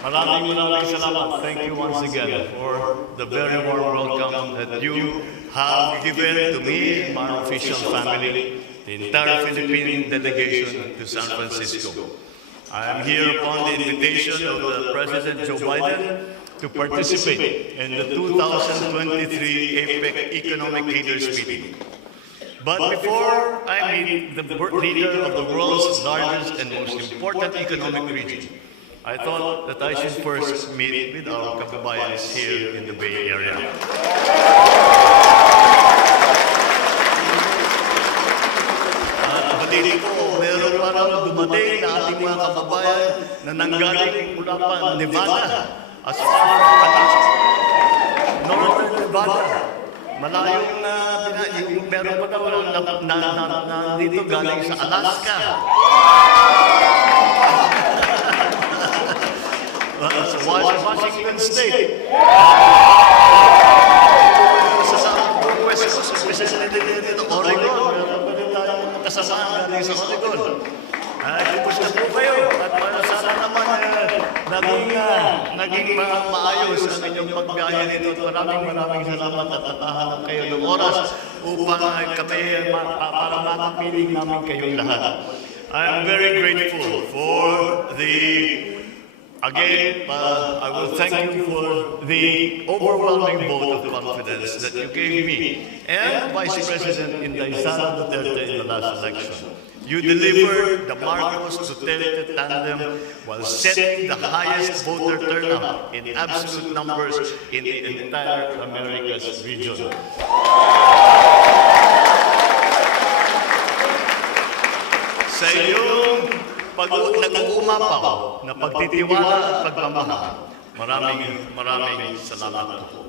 Maraming salamat. Thank you once again for the very warm welcome that you have given to me and my official family, the entire Philippine delegation to San Francisco. I am here upon the invitation of the President Joe Biden to participate in the 2023 APEC Economic Leaders Meeting. But before I meet the leader of the world's largest and most important economic region, I thought that I should first meet with our kababayans here in the Bay Area. At balili ko, meron parang dumating na ating mga kababayan na nanggaling mula pa Nevada as far as Northern Nevada. Malayong yung meron pa daw dito galing sa Alaska. Washington State. Sa West Coast, especially dito, Oregon. Meron pa rin tayong kasama galing sa Oregon. Kumusta po kayo? At sana naman naging maayos ang inyong pagbiyahe nito. Maraming salamat at natahanap kayo ng oras upang kami para makapiling namin kayong lahat. I'm very grateful for Again, I will thank you for the overwhelming vote of confidence that you gave me and Vice President Inday Sara Duterte in the last election. You delivered the Marcos-Duterte tandem while setting the highest voter turnout in absolute numbers in the entire America's region. Sa iyong nag-uumapaw na pagtitiwala at pagmamahal, maraming salamat po.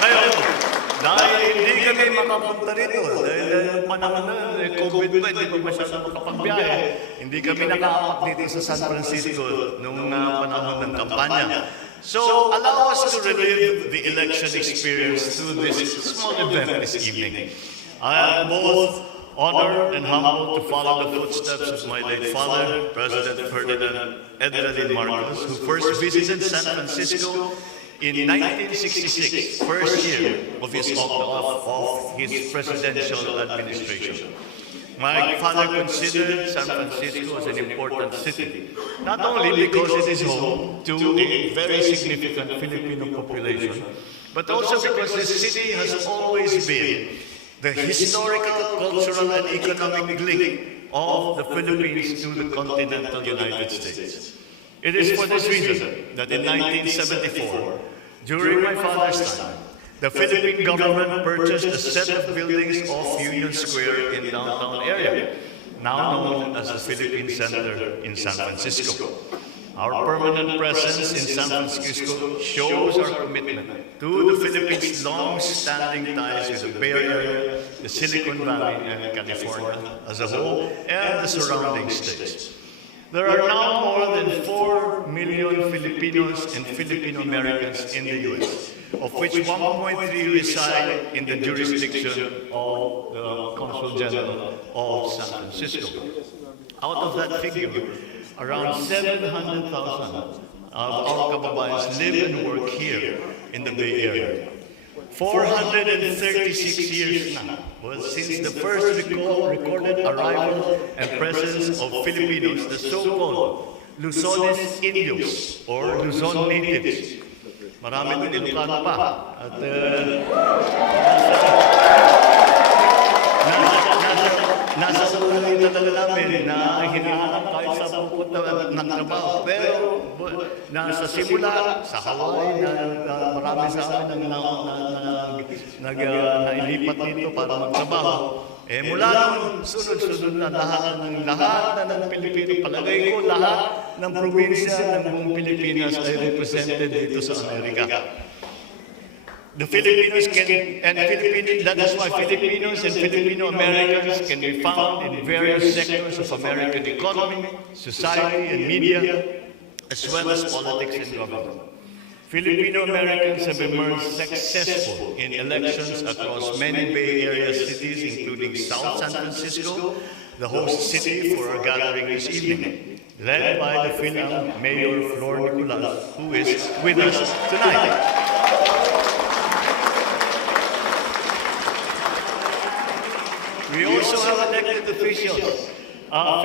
Ngayon, dahil hindi kami makapunta rito, dahil panahon na, COVID pa, hindi pa masyadong makapagbiyahe, hindi kami nakaapak dito sa San Francisco noong panahon ng kampanya. So, allow us to relive the election experience through this small event this evening. I am both honored and humbled to follow the footsteps of my late father, President Ferdinand Edwin Marcos, who first visited San Francisco in 1966, first year of his presidential administration. My father considered San Francisco as an important city, not only because it is home to a very significant Filipino population, but also because this city has always been the historical, cultural, and economic link of the Philippines to the continental United States. It is for this reason that in 1974, during my father's time, the Philippine government purchased a set of buildings off Union Square in downtown area, now known as the Philippine Center in San Francisco. Our permanent presence in San Francisco shows our commitment to the Philippines' long-standing ties with the Bay Area, the Silicon Valley, and California as a whole, and the surrounding states. There are now more than 4 million Filipinos and Filipino Americans in the U.S., of which 1.3 reside in the jurisdiction of the Consul General of San Francisco. Out of that figure, around 700,000 of our kababayans live and work here in the Bay Area. 436 years now, since the first recorded arrival and presence of Filipinos, the so-called Luzones Indios or Luzon natives. Marami din Ilocano pa. At nasa ulan talaga namin na hinahanap kahit sa pupunta ng trabaho. Pero nasa simula, sa Hawaii, marami sa amin nailipat dito para magtrabaho. Mula noon, sunod-sunod na lahat ng Pilipino, palagay ko lahat ng probinsya ng buong Pilipinas ay represented dito sa Amerika. The Filipinos that is why Filipinos and Filipino Americans can be found in various sectors of American economy, society, and media, as well as politics and government. Filipino Americans have emerged successful in elections across many Bay Area cities, including South San Francisco, the host city for our gathering this evening, led by the Philippine Mayor Flor Nicolas, who is with us tonight. We also have elected officials,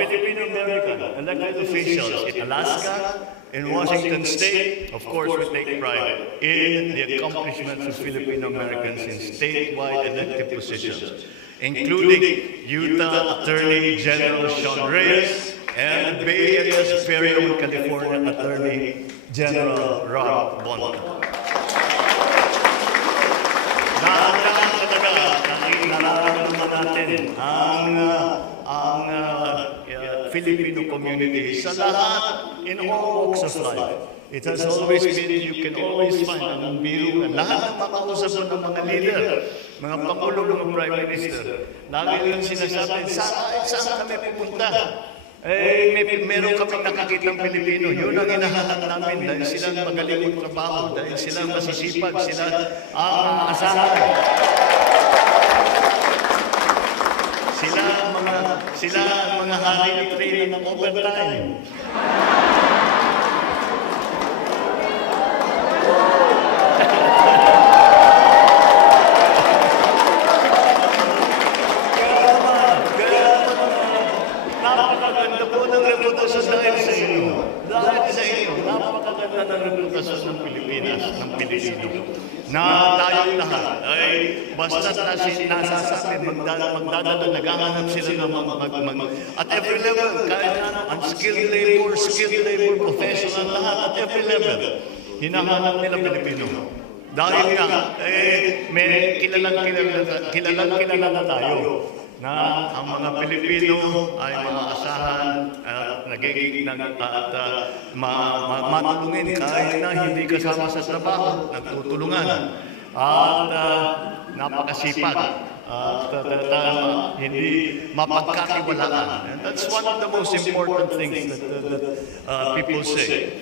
Filipino American elected officials in Alaska, in Washington State. Of course, we take pride in the accomplishments of Filipino Americans in statewide elected positions, including Utah Attorney General Sean Reyes and the Bay Area's very own California Attorney General Rob Bonta. Nararamdaman natin ang Filipino community sa lahat, in all walks of life. It has always been, you can always find ang biro, lahat ng makausap mo ng mga leader, mga Pangulo, mga Prime Minister, lagi lang sinasabi, saan kami pupunta? Meron kami nakikitang Pilipino. Yun ang hinahanap namin dahil silang magaling magtrabaho, dahil silang masisipag, sila ang asahan. Sila ang mga hari na trainer ng overtime. Napakaganda po ng reputasyon dahil sa inyo. Dahil sa inyo, napakaganda ng reputasyon ng Pilipinas, ng Pilipino. Na tayong lahat ay basta nasasabi, magdadala, naghahanap sila ng at every level, kahit unskilled labor, skilled labor, professional, lahat, at every level, hinahanap nila Pilipino. Dahil nga, may kilalang tayo na ang mga Pilipino ay maaasahan at nagiging matulungin kahit na hindi kasama sa trabaho, nagtutulungan at napakasipag at hindi mapagkatiwalaan. And that's one of the most important things that people say.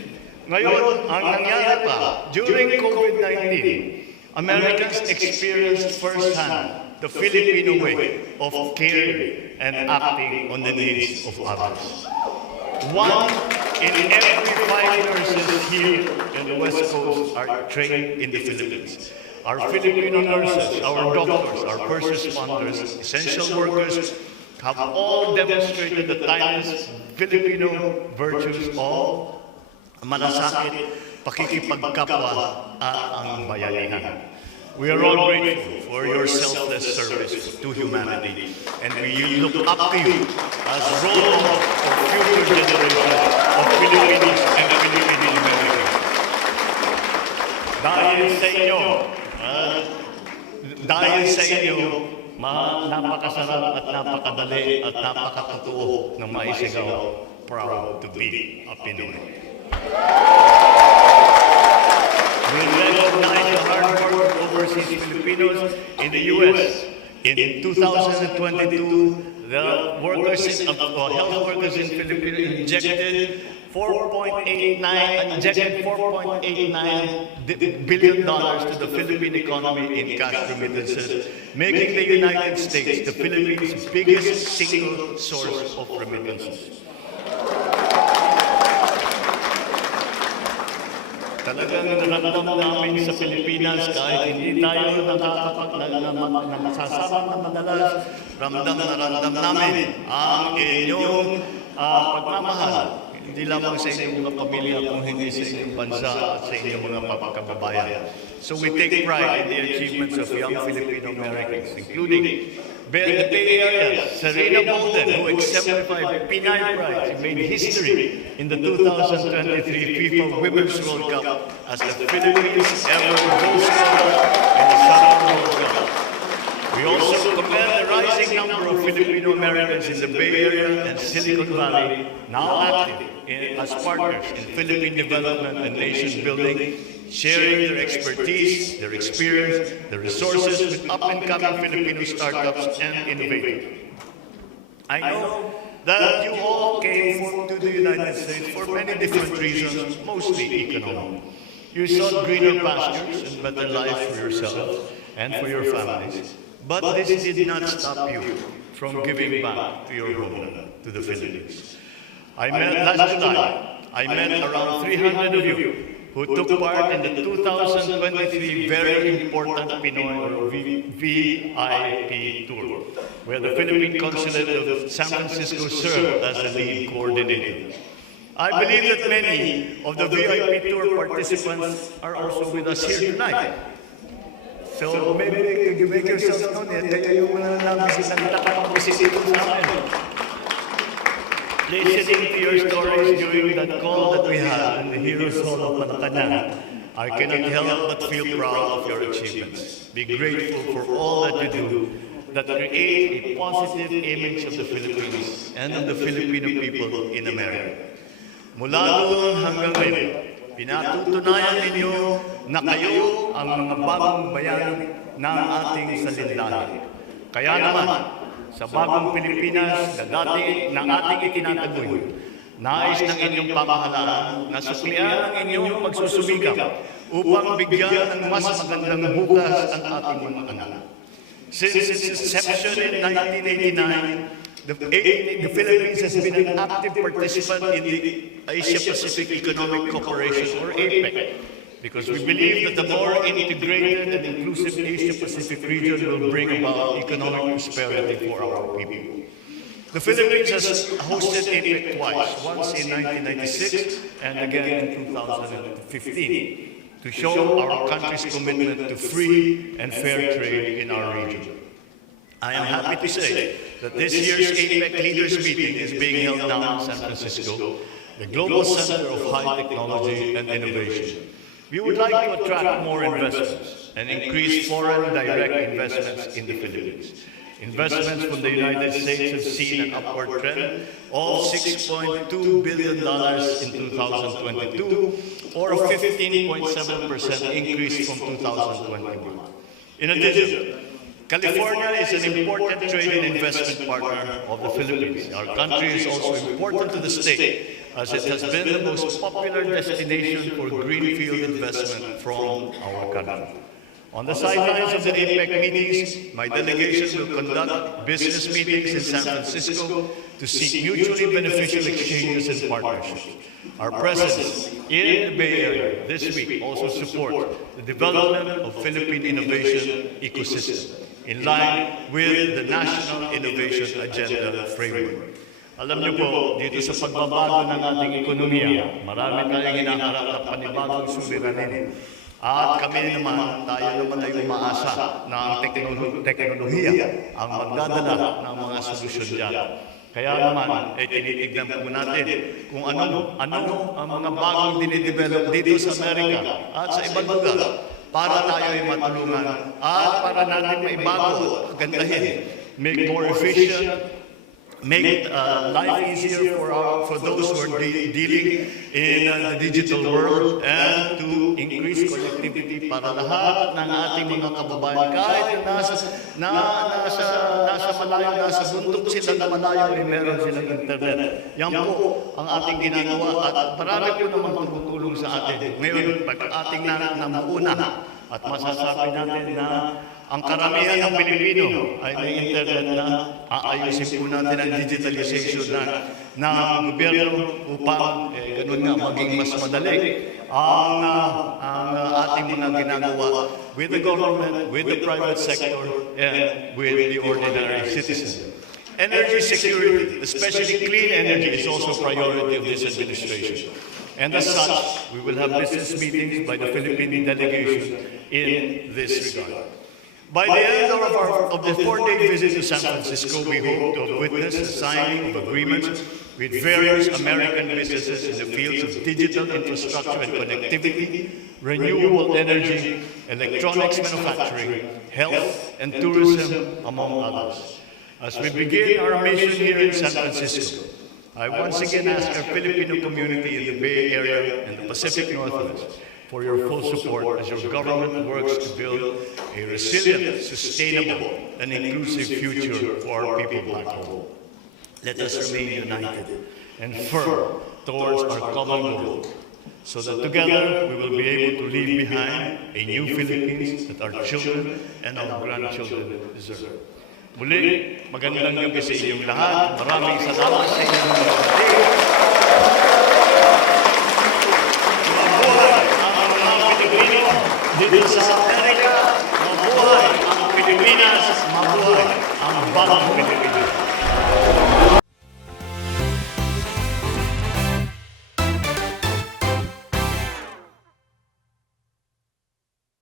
Ngayon, ang nangyari pa, during COVID-19, Americans experienced firsthand the Filipino way of caring and acting on the needs of others. 1 in every 5 nurses here in the West Coast are trained in the Philippines. Our Filipino nurses, our doctors, our first responders, essential workers have all demonstrated the timeless Filipino virtues of malasakit, pakikipagkapwa at ang bayanihan. We are all grateful for your selfless service to humanity, and we look up to you as role models for future generations of Filipinos and Filipino Americans. Dahil sa inyo, napakasarap at napakadali at napakatotoo na maisigaw, proud to be a Pinoy. We recognize the hard work of overseas Filipinos in the U.S. In 2022, the workers health workers in Philippines injected $4.89 billion to the Philippine economy in cash remittances, making the United States the Philippines' biggest single source of remittances. Talagang naramdaman namin sa Pilipinas kahit hindi tayo nasasama na madalas, ramdam namin ang inyong pagmamahal. Hindi lamang sa inyong mga pamilya, kung hindi sa inyong bansa at sa inyong mga kababayan. So we take pride in the achievements of young Filipino Americans, including the Bay Area, Serena Bolden, who exemplified Pinay pride. She made history in the 2023 FIFA Women's World Cup as the Philippines' ever goal scorer in the Soccer World Cup. We also commend the rising number of Filipino Americans in the Bay Area and Silicon Valley, now active as partners in Philippine development and nation building, sharing their expertise, their experience, their resources with up-and-coming Filipino startups and innovators. I know that you all came to the United States for many different reasons, mostly economic. You sought greener pastures and better lives for yourselves and for your families. But this did not stop you from giving back to your homeland, to the Philippines. Last July, I met around 300 of you who took part in the 2023 very important Pinoy or VIP tour, where the Philippine Consulate of San Francisco served as the lead coordinator. I believe that many of the VIP tour participants are also with us here tonight. So maybe you make yourselves known yet, kaya yung mga nabisita sa amin. Listening to your stories during that call that we had in the Heroes Hall of Malacanang, I cannot help but feel proud of your achievements. Be grateful for all that you do that create a positive image of the Philippines and of the Filipino people in America. Mula noon hanggang ngayon, pinatutunayan ninyo na kayo ang mga bagong bayan ng ating salinlahi. Kaya naman, sa bagong Pilipinas na dati ng ating itinatagoy, nais ng inyong pamahalaan na suklian ang inyong pagsusumikap upang bigyan ng mas magandang bukas ang ating mga anak. Since its inception in 1989, the Philippines has been an active participant in the Asia-Pacific Economic Cooperation, or APEC, because we believe that the more integrated and inclusive Asia-Pacific region will bring about economic prosperity for our people. The Philippines has hosted APEC twice, once in 1996 and again in 2015, to show our country's commitment to free and fair trade in our region. I am happy to say that this year's APEC Leaders Meeting is being held now in San Francisco, the global center of high technology and innovation. We would like to attract more investments and increase foreign direct investments in the Philippines. Investments from the United States have seen an upward trend of $6.2 billion in 2022, or a 15.7% increase from 2021. In addition, California is an important trade and investment partner of the Philippines. Our country is also important to the state, as it has been the most popular destination for greenfield investment from our country. On the sidelines of the APEC meetings, my delegation will conduct business meetings in San Francisco to seek mutually beneficial exchanges and partnerships. Our presence in the Bay Area this week also supports the development of Philippine innovation ecosystem in line with the National Innovation Agenda Framework. Alam niyo po, dito sa pagbabago ng ating ekonomiya, marami tayong hinaharap na panibagong suliranin. At kami naman, tayo naman ay umaasa na ang teknolohiya ang magdadala ng mga solusyon dyan. Kaya naman, tinitignan po natin kung ano ang mga bagong dinidevelop dito sa Amerika at sa ibang lugar para tayo ay matulungan at para natin maibago, gandahin, make more efficient, make life easier for those who are dealing in the digital world, and to increase connectivity para lahat ng ating mga kababayan, kahit nasa malayo, nasa bundok sila na malayo, ay meron silang internet. Yan po ang ating ginagawa at marami po naman tumutulong sa atin. Ngayon, pag ating namuuna at masasabi natin na ang karamihan ng Pilipino ay may internet na aayusin po natin ang digitalization ng gobyerno upang ganun nga maging mas madali ang ating mga ginagawa with the government, with the private sector, and with the ordinary citizen. Energy security, especially clean energy, is also a priority of this administration. And as such, we will have business meetings by the Philippine delegation in this regard. By the end of the 4-day visit to San Francisco, we hope to witness the signing of agreements with various American businesses in the fields of digital infrastructure and connectivity, renewable energy, electronics manufacturing, health, and tourism, among others. As we begin our mission here in San Francisco, I once again ask our Filipino community in the Bay Area and the Pacific Northwest for your full support as your government works to build a resilient, sustainable, and inclusive future for our people back home. Let us remain united and firm towards our common goal, so that together we will be able to leave behind a new Philippines that our children and our grandchildren deserve. Muli, magandang gabi sa inyong lahat. Maraming salamat sa inyong mga Mabuhay ang mga Pilipino dito sa Amerika. Mabuhay ang Pilipinas. Mabuhay ang bagong Pilipinas.